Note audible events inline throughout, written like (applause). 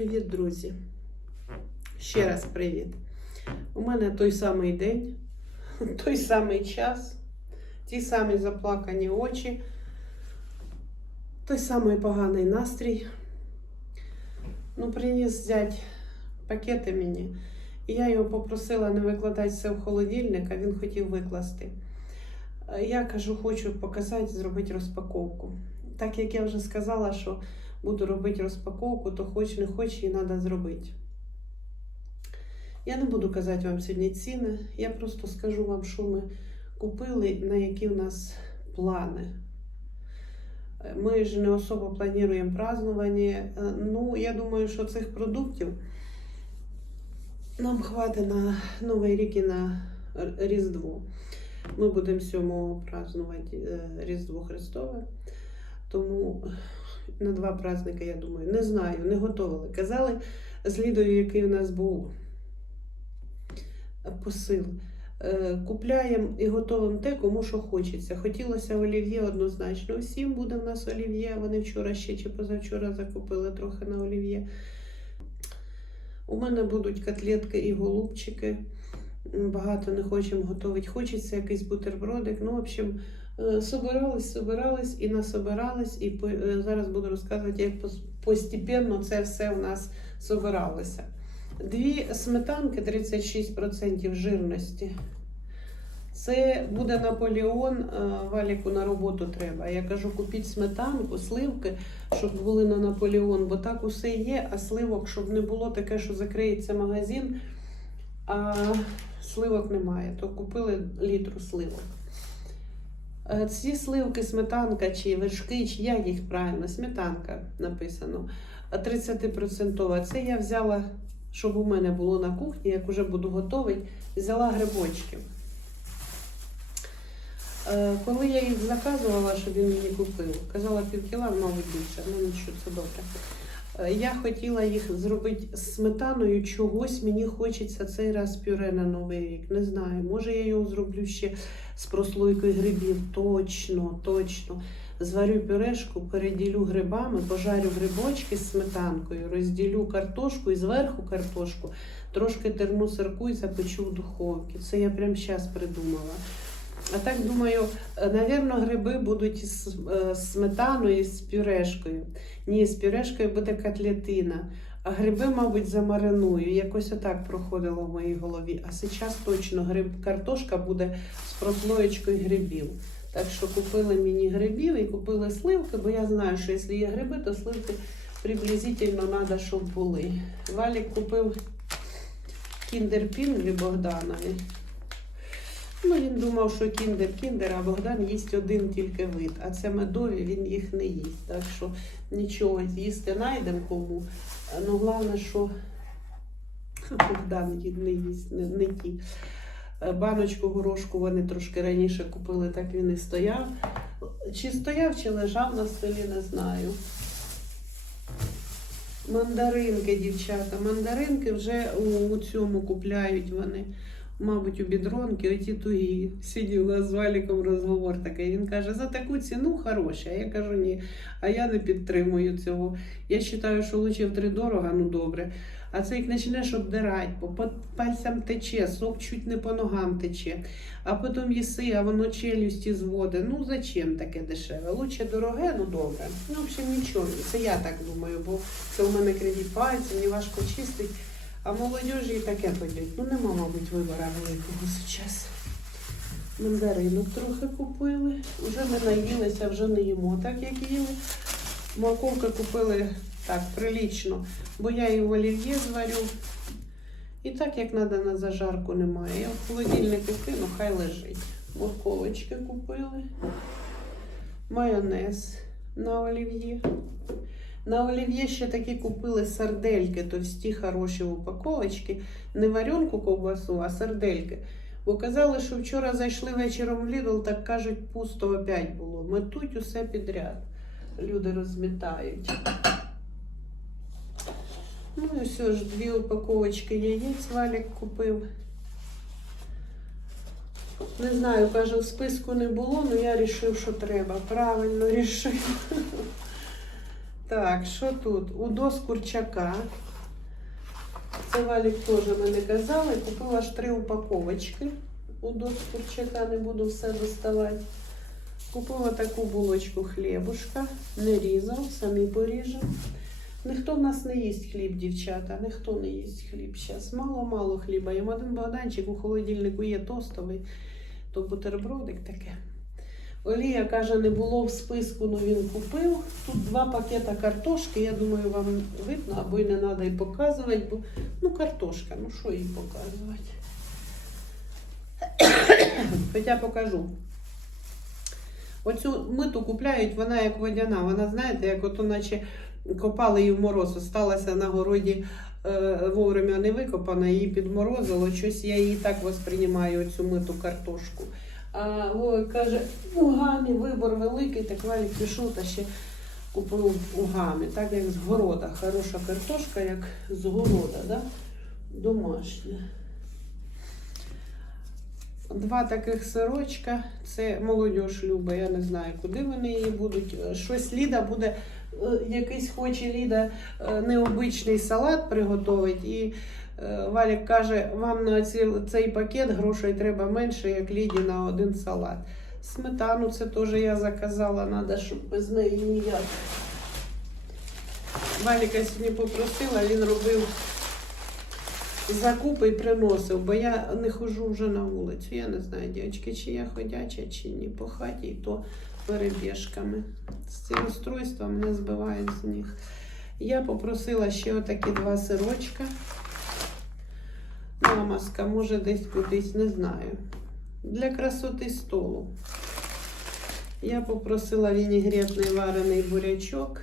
Привіт, друзі. Ще раз привіт. У мене той самий день, (laughs) той самий час, ті самі заплакані очі, той самий поганий настрій. Ну, приніс зять пакети мені. І я його попросила не викладати все в холодильник, а він хотів викласти. Е, Я кажу, хочу показати, зробити розпаковку. Так як я вже сказала, що буду робити розпаковку, то хоч не хоч її треба зробити. Я не буду казати вам сьогодні ціни, я просто скажу вам, що ми купили, на які в нас плани. Ми ж не особо плануємо празднування. Ну, я думаю, що цих продуктів нам хватить на Новий рік і на Різдво. Ми будемо 7 празднувати е, Різдво Христове. Тому на два праздники, я думаю, не знаю, не готували. Казали з Лідою, який у нас був посил. Е, Купляємо і готуємо те, кому що хочеться. Хотілося олів'є однозначно. Усім буде в нас олів'є. Вони вчора ще чи позавчора закупили трохи на олів'є. У мене будуть котлетки і голубчики. Багато не хочемо готувати. Хочеться якийсь бутербродик. Ну, в общем, собирались, собирались і насобирались. І е, зараз буду розказувати, як пос- постепенно це все у нас собиралося. Дві сметанки 36% жирності. Це буде Наполеон, е, валіку на роботу треба. Я кажу, купіть сметанку, сливки, щоб були на Наполеон, бо так усе є, а сливок, щоб не було таке, що закриється магазин, а сливок немає. То купили літру сливок. Е, Ці сливки, сметанка чи вершки, чи як їх правильно, сметанка написано. 30%. Це я взяла, щоб у мене було на кухні, як вже буду готовий, взяла грибочки. Е, Коли я їх заказувала, щоб він мені купив, казала пів кіла, мабуть, більше, ну нічого, це добре. Я хотіла їх зробити з сметаною, чогось мені хочеться цей раз пюре на новий рік. Не знаю, може я його зроблю ще з прослойкою грибів. Точно, точно. Зварю пюрешку, переділю грибами, пожарю грибочки з сметанкою, розділю картошку і зверху картошку, трошки терну сирку і запечу в духовці. Це я прямо зараз придумала. А так думаю, е, навірно, гриби будуть е, з сметаною з пюрешкою. Ні, з пюрешкою буде котлетина. А гриби, мабуть, замариную. Якось отак проходило в моїй голові. А зараз точно гриб, картошка буде з прослоєчкою грибів. Так що купили мені грибів і купили сливки, бо я знаю, що якщо є гриби, то сливки приблизительно треба, щоб були. Валік купив кіндер-пінгві Богданові. Ну, він думав, що кіндер кіндер, а Богдан їсть один тільки вид. А це медові, він їх не їсть. Так що нічого з'їсти знайдемо кому. Ну, головне, що Богдан не їсть, не, не ті. Е, Баночку горошку вони трошки раніше купили, так він і стояв. Чи стояв, чи лежав на столі, не знаю. Мандаринки, дівчата. Мандаринки вже у цьому купляють вони. Мабуть, у бідронки, оті тугі. Нас з Валіком розговор такий. Він каже, за таку ціну хороша. А я кажу, ні. А я не підтримую цього. Я вважаю, що лучше в три дорога, ну добре. А це як почнеш обдирати, по по пальцям тече, сок чуть не по ногам тече. А потім їси, а воно челюсті зводить. Ну зачем таке дешеве? Лучше дороге, ну добре. Ну, в общем, нічого. Це я так думаю, бо це у мене криві пальці, мені важко чистить. А молодежі і таке ходять. Ну нема, мабуть, вибора великого зараз. Мандаринок трохи купили. Вже ми наїлися, вже не їмо так, як їли. Морковки купили так, прилічно, бо я її в олів'є зварю. І так, як треба на зажарку, немає. Я в холодильник кину, хай лежить. Морковочки купили. Майонез на олів'є. На олів'є ще такі купили сардельки, товсті хороші упаковочки. Не варенку ковбасу, а сардельки. Бо казали, що вчора зайшли вечором в Lidl, так кажуть, пусто опять було. Метуть усе підряд. Люди розмітають. Ну і все ж, дві упаковочки яєць Валік купив. Не знаю, каже, в списку не було, але я вирішив, що треба. Правильно рішив. Так, що тут? Удо з курчака. Це Валік теж мене казали. Купила аж три упаковочки. У докторчика не буду все доставати. Купила таку булочку хлібушка, не різав, самі поріжемо. Ніхто в нас не їсть хліб, дівчата, ніхто не їсть хліб зараз. Мало-мало хліба. Їм один Богданчик у холодильнику є тостовий, то бутербродик таке. Олія каже, не було в списку, але він купив. Тут два пакета картошки. Я думаю, вам видно, або й не треба і показувати, бо ну картошка, ну що їй показувати. (coughs) Хоча покажу. Оцю миту купляють, вона як водяна. Вона, знаєте, як ото наче копали її в мороз. Осталася на городі е, вовремя не викопана, її підморозило. Щось я її так восприймаю, оцю миту картошку. А Вова каже, у гамі вибор великий, так Валік пішов та ще купив у гамі, так як з города. Хороша картошка, як з города, да? домашня. Два таких сирочка. Це молодь любить, я не знаю, куди вони її будуть. Е, Щось Ліда буде, е, якийсь хоче Ліда е, необичний салат приготувати. І Валік каже, вам на цей пакет грошей треба менше, як Ліді на один салат. Сметану це теж я заказала, треба, щоб без неї ніяк. Валіка сьогодні попросила, він робив закупи і приносив, бо я не ходжу вже на вулицю. Я не знаю, дівчатки, чи я ходяча, чи ні. По хаті, і то перебіжками. З цим устройством мене збивають з них. Я попросила ще отакі два сирочка. Намазка, може десь кудись, не знаю. Для красоти столу. Я попросила вінігретний варений бурячок.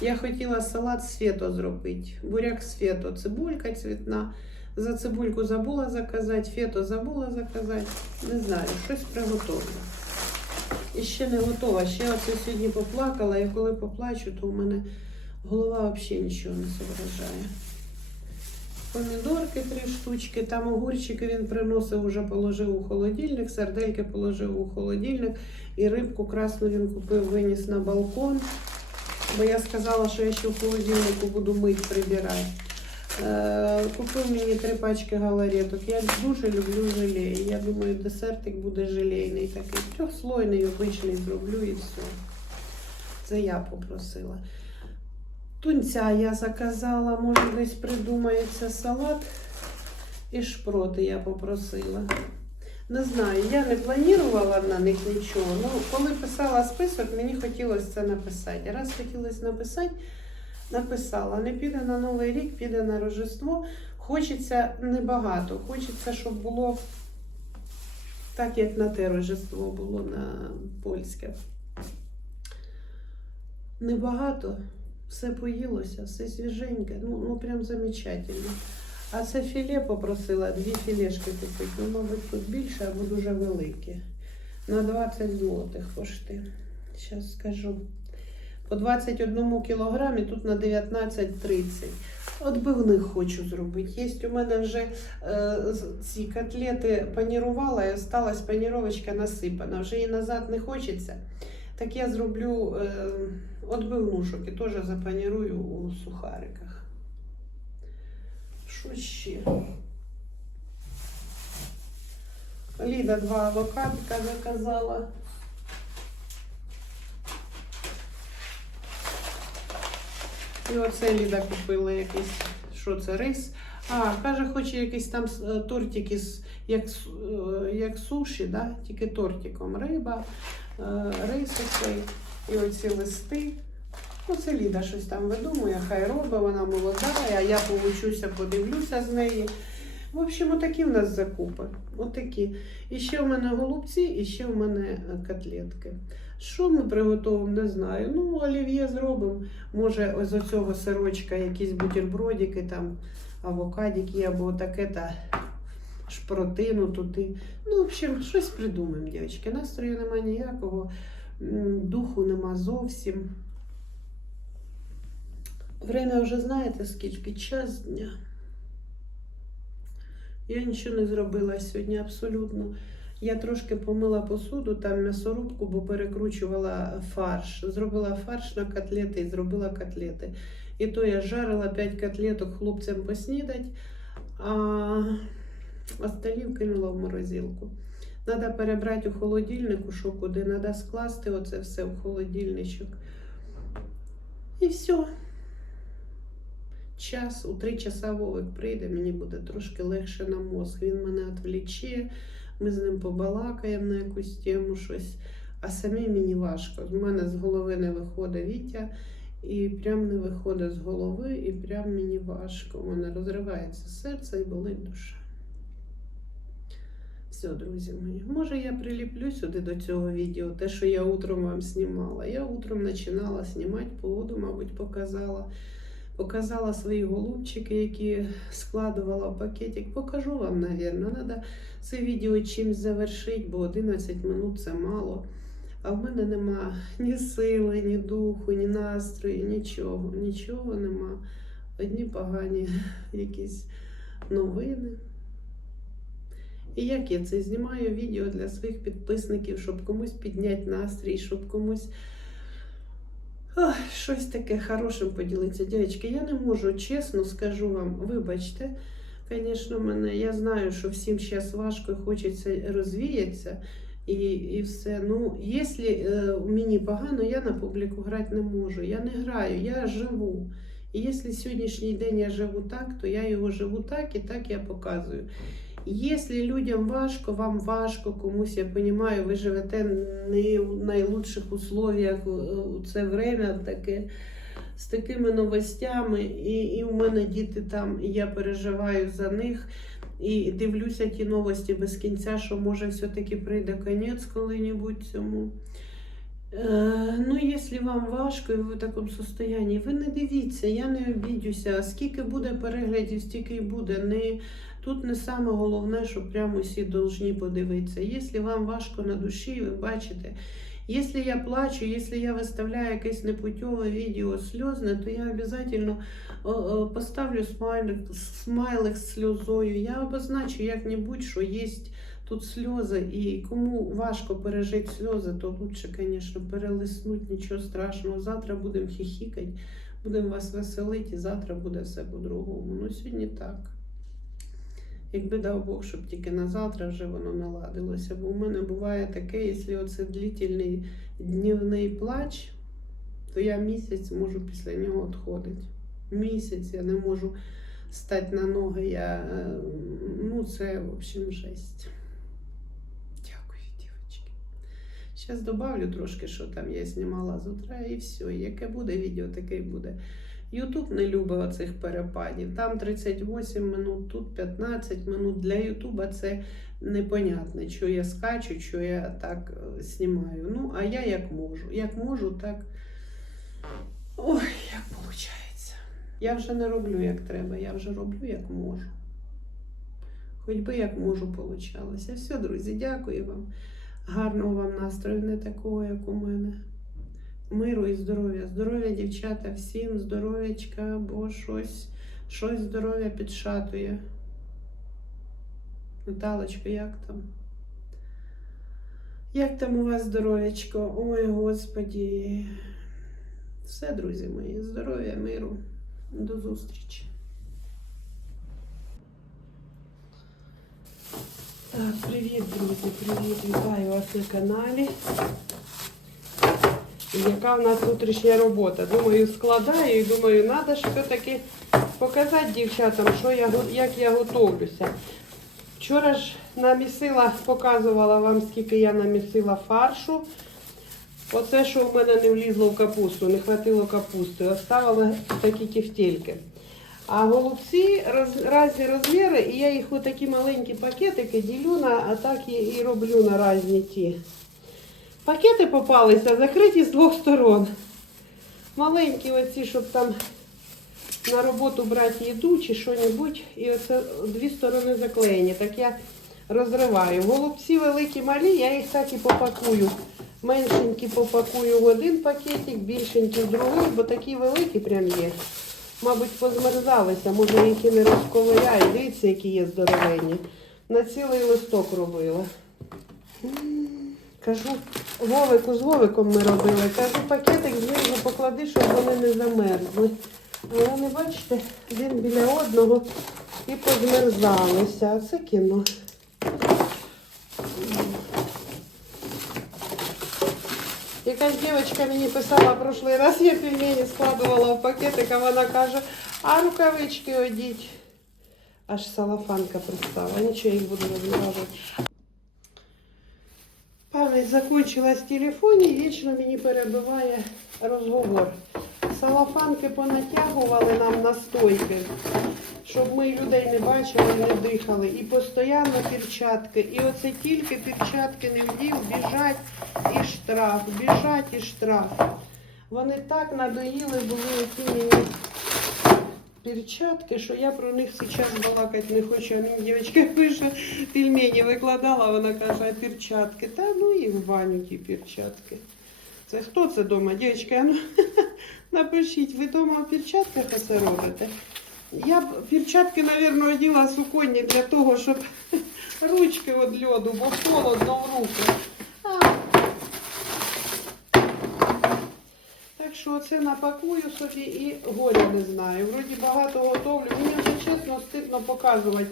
Я хотіла салат з зробити. Буряк з цибулька цвітна. За цибульку забула заказати, фето забула заказати. Не знаю, щось приготовлю. І ще не готова. Ще оце сьогодні поплакала, і коли поплачу, то у мене голова взагалі нічого не зображає. Помідорки три штучки, там огурчики він приносив, уже положив у холодильник, сардельки положив у холодильник, і рибку красну він купив, виніс на балкон. Бо я сказала, що я ще в холодильнику буду мить прибирати. Е, купив мені три пачки галареток. Я дуже люблю желе. Я думаю, десертик буде желейний такий. Трьохслойний, обичний зроблю і все. Це я попросила. Тунця я заказала, може десь придумається салат. І шпроти я попросила. Не знаю, я не планувала на них нічого. Ну, коли писала список, мені хотілося це написати. Раз хотілося написати, написала. Не піде на Новий рік, піде на Рождество. Хочеться небагато. Хочеться, щоб було так, як на те Рождество було на польське. Небагато. Все поїлося, все свіженьке. Ну, ну прям замечательно. А це філе попросила дві філешки купити. Ну, мабуть, тут більше або дуже великі. На 20 злотих кошти. Зараз скажу. По 21 кілограмі, тут на 19,30. Отбивних хочу зробити. Є у мене вже е, ці котлети панірувала і осталась паніровочка насипана. Вже її назад не хочеться. Так я зроблю е, отбивнушок і теж запанірую у сухариках. Що ще? Ліда два авокадика заказала. І оце Ліда купила якийсь, що це, рис. А, каже, хоче якийсь там е, тортик із, як, е, як суші, да? тільки тортиком. Риба, е, рис оцей і оці листи. Ну, це Ліда щось там видумує, хай робить, вона молода, а я поучуся, подивлюся з неї. В общем, отакі в нас закупи. Отакі. І ще в мене голубці, і ще в мене котлетки. Що ми приготуємо, не знаю. Ну, олів'є зробимо. Може, з цього сирочка якісь бутербродики, там, авокадики або таке та шпротину туди. Ну, в общем, щось придумаємо, дівчатки. Настрою нема ніякого, духу нема зовсім. Время вже знаєте, скільки час дня. Я нічого не зробила сьогодні абсолютно. Я трошки помила посуду, там м'ясорубку, бо перекручувала фарш. Зробила фарш на котлети і зробила котлети. І то я жарила 5 котлеток хлопцям поснідать, а остальні кинула в морозилку. Треба перебрати у холодильнику, що куди, треба скласти оце все в холодильничок. І все. Час, у три часа Вовик прийде, мені буде трошки легше на мозг. Він мене відвліче, ми з ним побалакаємо на якусь тему щось. А самі мені важко. З мене з голови не виходить Вітя, і прям не виходить з голови, і прям мені важко. Мене розривається серце і болить душа. Все, друзі мої. Може, я приліплю сюди до цього відео, те, що я утром вам знімала. Я утром починала знімати погоду, мабуть, показала. Показала свої голубчики, які складувала в пакетик. Покажу вам, навірно. Треба це відео чимось завершити, бо 11 минут це мало. А в мене нема ні сили, ні духу, ні настрою, нічого. Нічого нема. Одні погані (laughs) якісь новини. І як я це знімаю відео для своїх підписників, щоб комусь підняти настрій, щоб комусь ох, щось таке хорошим поділитися. Дівчатки, я не можу, чесно скажу вам, вибачте, звісно, мене, я знаю, що всім зараз важко хочеться розвіятися. І, і все. Ну, якщо е, мені погано, я на публіку грати не можу. Я не граю, я живу. І якщо сьогоднішній день я живу так, то я його живу так і так я показую. Якщо людям важко, вам важко, комусь я розумію, ви живете не в найлучших условиях е, у це время таке, з такими новостями, і, і у мене діти там, і я переживаю за них. І дивлюся ті новості без кінця, що може все-таки прийде кінець коли-небудь цьому. Е, ну, якщо вам важко і ви в такому стані, ви не дивіться, я не обідюся. Скільки буде переглядів, стільки й буде. Не, тут не саме головне, що прямо всі повинні подивитися. Якщо вам важко на душі, ви бачите. Якщо я плачу, якщо я виставляю якесь непутьове відео сльозне, то я обов'язково о, о, поставлю смайлик, смайлик з сльозою. Я обозначу як-небудь, що є тут сльози, і кому важко пережити сльози, то лучше, звісно, перелиснуть, нічого страшного. Завтра будемо хіхікати, будемо вас веселити, і завтра буде все по-другому. Ну, сьогодні так. Якби дав Бог, щоб тільки на завтра вже воно наладилося. Бо у мене буває таке, якщо оце длительний днівний плач, то я місяць можу після нього відходити. Місяць я не можу стати на ноги. Я, е, ну, це, в общем, жесть. Дякую, дівчатки. Зараз добавлю трошки, що там я знімала з утра, і все. Яке буде відео, таке й буде. Ютуб не любить оцих перепадів. Там 38 минут, тут 15 минут. Для Ютуба це непонятно, що я скачу, що я так е, знімаю. Ну, а я як можу. Як можу, так. Ой, як виходить. Я вже не роблю як треба, я вже роблю як можу. Хоч би як можу, получалося. Все, друзі, дякую вам. Гарного вам настрою, не такого, як у мене. Миру і здоров'я. Здоров'я, дівчата, всім, здоров'ячка, бо щось, щось здоров'я підшатує. Наталочка, як там? Як там у вас здоров'ячко? Ой, Господі. Все, друзі мої, здоров'я, миру. До зустрічі. Так, привіт, друзі, привіт, вітаю вас на каналі. Яка в нас утрішня робота? Думаю, складаю і думаю, треба ж все-таки показати дівчатам, що я, як я готовлюся. Вчора ж намісила, показувала вам, скільки я намісила фаршу. Оце, що в мене не влізло в капусту, не хватило капусти. Оставила такі тефтельки. А голубці роз, різні розміри, і я їх у такі маленькі пакетики ділю на, а так і, і роблю на різні ті. Пакети попалися закриті з двох сторон. Маленькі оці, щоб там на роботу брати їду чи що-небудь. І оце дві сторони заклеєні. Так я розриваю. Голубці великі малі, я їх так і попакую. Меншенькі попакую в один пакетик, більшенькі в другий, бо такі великі прям є. Мабуть, позмерзалися, може їх і не розковиряю. Дивіться, які є здоровенні. На цілий листок робила. Кажу, Вовику з Вовиком ми робили. Кажу, пакетик знизу поклади, щоб вони не замерзли. А вони, бачите, один біля одного і позмерзалися. А це кіно. Якась дівчинка мені писала прошлий раз, я пельмені складувала в пакетик, а вона каже, а рукавички одіть. Аж салафанка пристала. Нічого їх буду розмовляти. Пам'ять закончилась в телефоні, вічно мені перебиває розговор. Салафанки понатягували нам на стойки, щоб ми людей не бачили, не дихали. І постійно перчатки. І оце тільки перчатки не вдів, біжать і штраф, біжать і штраф. Вони так надоїли були ті мені перчатки, що я про них зараз балакати не хочу. (laughs) А мені дівчинка пише, пельмені викладала, вона каже, а перчатки. Та ну їх в баню ті перчатки. Це хто це вдома? Дівчинка, ну (laughs) напишіть, ви вдома в перчатках оце робите? Я б перчатки, мабуть, оділа суконні для того, щоб (laughs) ручки від льоду, бо холодно в руки. Так що оце напакую собі і горя не знаю. Вроді багато готовлю. Мені вже чесно стидно показувати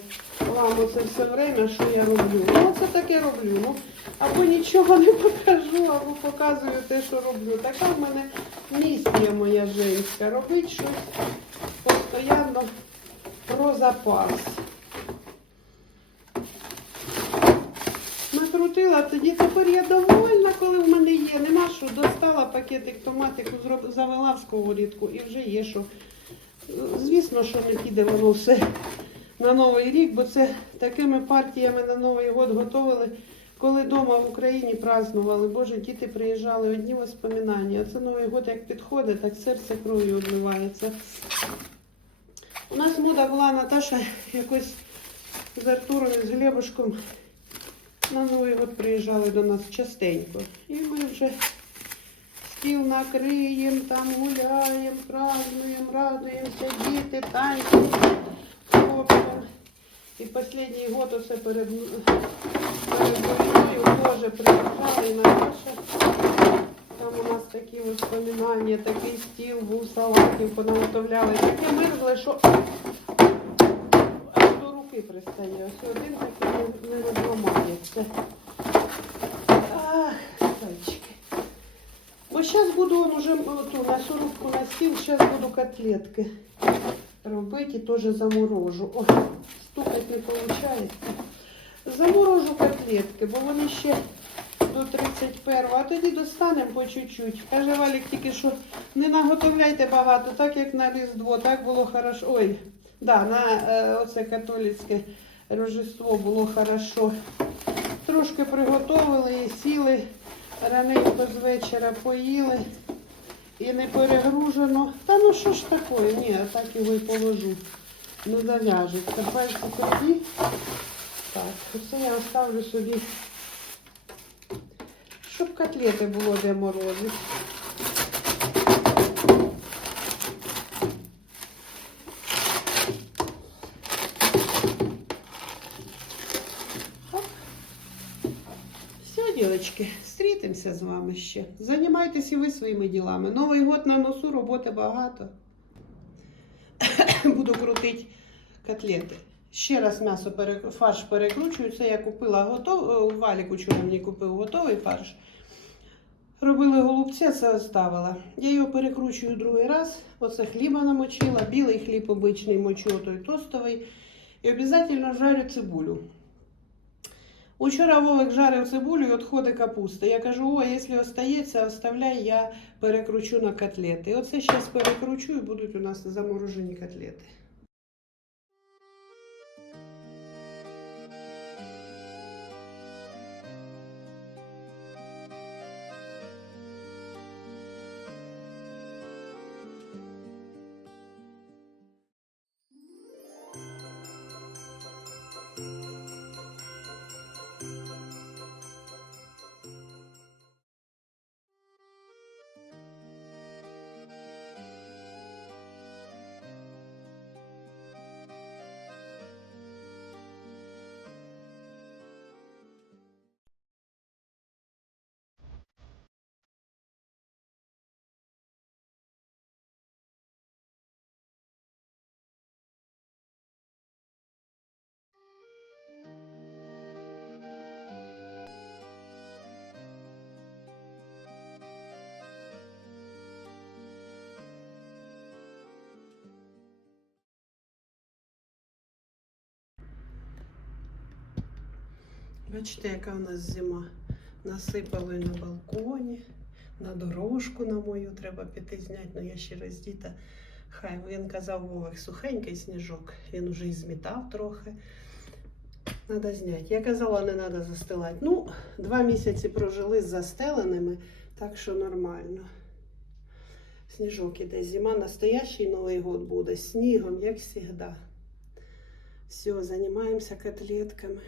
вам оце все время, що я роблю. Ну, це таке роблю. Ну, або нічого не покажу, або показую те, що роблю. Така в мене місія моя женська. Робити щось постійно про запас. Накрутила, тоді тепер я довольна, коли в мене є. Нема що, достала пакетик томатику, завела в сковорідку і вже є що. Звісно, що не піде воно все на Новий рік, бо це такими партіями на Новий год готували, коли вдома в Україні празднували. Боже, діти приїжджали, одні воспоминання. А Це Новий год як підходить, так серце кров'ю одливається. У нас мода була Наташа якось з Артуром і з Глебушком на Новий год приїжджали до нас частенько. І ми вже стіл накриємо, там гуляємо, празднуємо, радуємося, діти, танці, хлопцям. І останній год усе перед, війною теж приїжджали і Наташа. Там у нас такі воспоминання, такий стіл був, салатів понаготовляли. Таке мерзле, що аж пристає. Ось один такий не, розламається. Ах, зайчики. Бо зараз буду он уже ту мясорубку на стіл, зараз буду котлетки робити і теж заморожу. Ой, стукати не виходить. Заморожу котлетки, бо вони ще до 31-го, а тоді достанемо по чуть-чуть. Каже Валік тільки, що не наготовляйте багато, так як на Різдво, так було хорошо. Ой, да, на е, оце католицьке Рождество було хорошо. Трошки приготовили і сіли, раненько з вечора поїли. І не перегружено. Та ну що ж таке? Ні, так його і положу. Не зав'яжеться. Пальці тоді. Так, оце я оставлю собі, щоб котлети було де морозити. Хоп. Все, дівчатки, зустрітимося з вами ще. Займайтеся ви своїми ділами. Новий год на носу, роботи багато. (coughs) Буду крутити котлети. Ще раз м'ясо пере... фарш перекручую. Це я купила готовий. Валік учора мені купив готовий фарш. Робили голубці, а це оставила. Я його перекручую другий раз. Оце хліба намочила, білий хліб обичний мочу, той тостовий. І обов'язково жарю цибулю. Учора Вовик жарив цибулю і отходи капусти. Я кажу, о, якщо остається, оставляй, я перекручу на котлети. І оце зараз перекручу і будуть у нас заморожені котлети. Бачите, яка у нас зима. Насипали на балконі, на дорожку на мою треба піти зняти, але я ще роздіта. Хай він казав Вовик сухенький сніжок. Він вже і змітав трохи. Треба зняти. Я казала, не треба застилати. Ну, два місяці прожили з застеленими, так що нормально. Сніжок іде. Зима, настоящий Новий год буде снігом, як завжди. Все, займаємося котлетками.